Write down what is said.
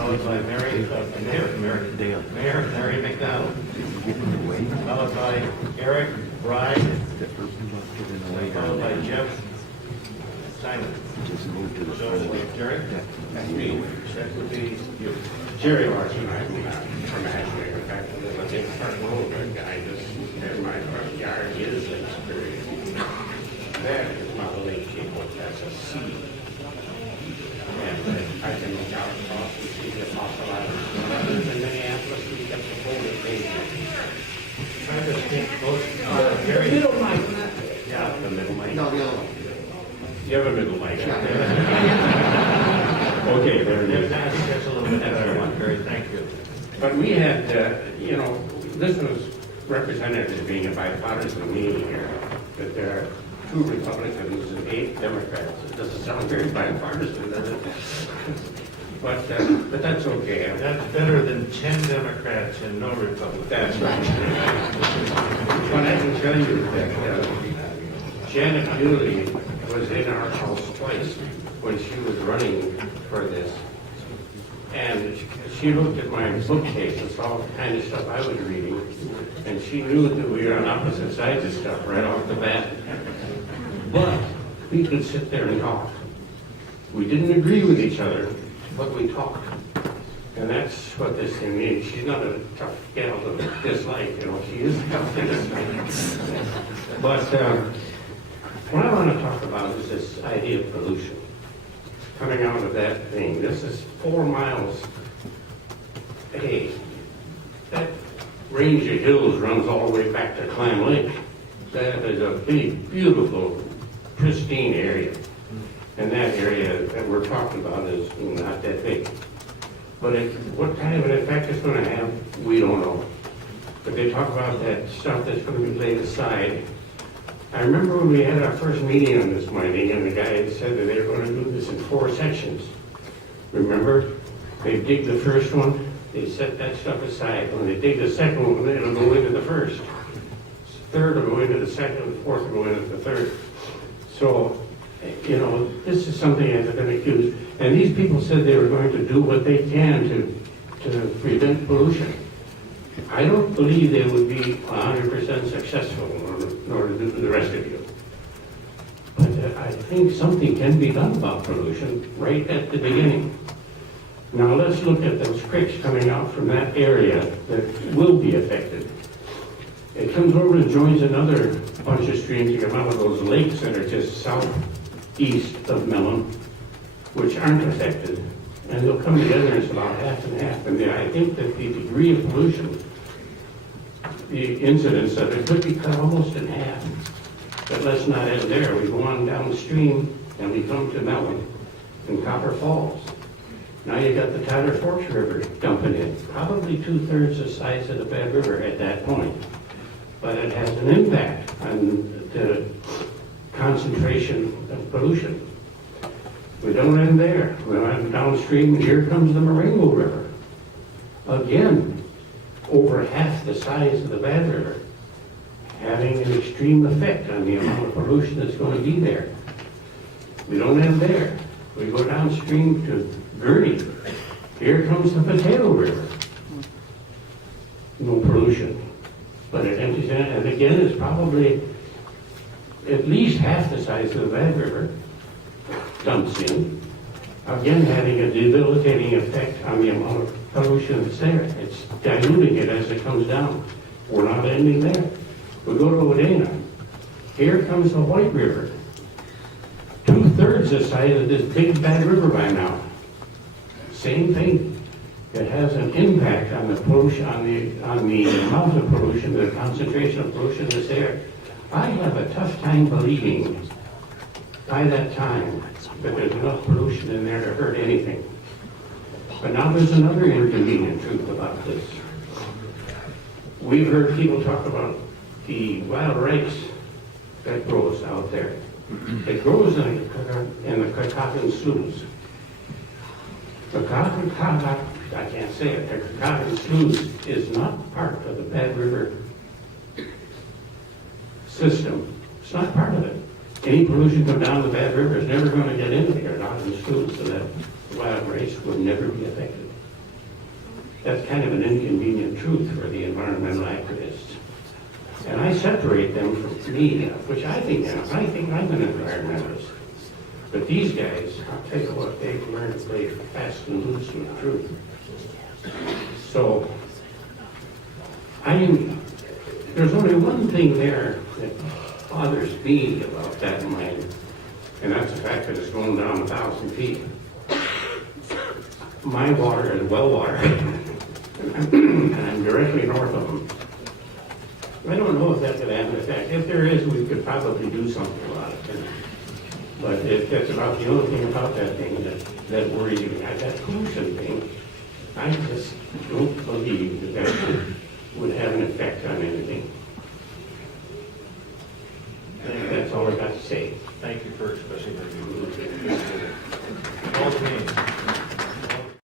followed by Mary McDonald, followed by Eric Bride, followed by Jeff Simon. So, Jerry? That's me. That would be you. Jerry Larson, I'm from Ashland. In fact, I live in Park Road. I just have my front yard is experience. That is not a lake shape, that's a sea. And I can look out across and see the fossil islands. Other than Minneapolis, we got the Golden Bay. Try to think both, Jerry. Middle mic. Yeah, The middle mic. No, the other one. You have a middle mic. Okay, there it is. I think that's a little bit better, Jerry, thank you. But we had, this was represented as being a bipartisan meeting here, that there are 2 Republicans and 8 Democrats. It doesn't sound very bipartisan, does it? But that's okay. That's better than 10 Democrats and no Republicans. That's right. But I can tell you that Janet Dooley was in our house twice when she was running for this. And she looked at my bookcase and saw the kind of stuff I was reading, and she knew that we were on opposite sides of stuff right off the bat. But we could sit there and talk. We didn't agree with each other, but we talked. And that's what this thing means. She's not a tough gal to dislike, she is tough to dislike. But what I want to talk about is this idea of pollution coming out of that thing. This is 4 miles. Hey, that range of hills runs all the way back to Clam Lake. That is a big, beautiful, pristine area. And that area that we're talking about is not that big. But what kind of an effect it's going to have, we don't know. But they talk about that stuff that's going to be laid aside. I remember when we had our first meeting on this mining, and the guy had said that they were going to do this in 4 sections. Remember? They dig the first one, they set that stuff aside. When they dig the second one, it'll go into the first. Third will go into the second, the fourth will go into the third. So, this is something that's been accused. And these people said they were going to do what they can to prevent pollution. I don't believe they would be 100% successful, nor do the rest of you. But I think something can be done about pollution right at the beginning. Now let's look at those creeks coming out from that area that will be affected. It comes over and joins another bunch of streams that come out of those lakes that are just southeast of Mellon, which aren't affected. And they'll come together and it's about half and half. And I think that the degree of pollution, the incidence of it could be cut almost in half. But let's not end there. We go on downstream and we come to Mellon and Copper Falls. Now you got the Tyler Forks River dumping in, probably 2/3 the size of the Bad River at that point. But it has an impact on the concentration of pollution. We don't end there. We went downstream, and here comes the Marengo River. Again, over half the size of the Bad River, having an extreme effect on the amount of pollution that's going to be there. We don't end there. We go downstream to Gurney. Here comes the Potato River. No pollution. But it empties in, and again, it's probably at least half the size of the Bad River. Dumps in, again having a debilitating effect on the amount of pollution that's there. It's diluting it as it comes down. We're not ending there. We go to Odena. Here comes the White River. 2/3 the size of this big Bad River by now. Same thing. It has an impact on the pollution, on the amount of pollution, the concentration of pollution that's there. I have a tough time believing by that time that there's enough pollution in there to hurt anything. But now there's another inconvenient truth about this. We've heard people talk about the wild rice that grows out there. It grows in the Kakakin sloughs. I can't say it, the Kakakin sloughs is not part of the Bad River system. It's not part of it. Any pollution come down the Bad River is never going to get into here, not in the sloughs, so that wild rice would never be affected. that's kind of an inconvenient truth for the environmental activists. And I separate them from me, which I think I'm an environmentalist. But these guys, I'll tell you what, they've learned to play fast and loose with truth. So, there's only one thing there that bothers me about that mine, and that's the fact that it's going down 1,000 feet. My water is well water, and I'm directly north of them. I don't know if that's going to have an effect. If there is, we could probably do something about it. But if that's about the only thing about that thing that worries me, that pollution thing, I just don't believe that would have an effect on anything.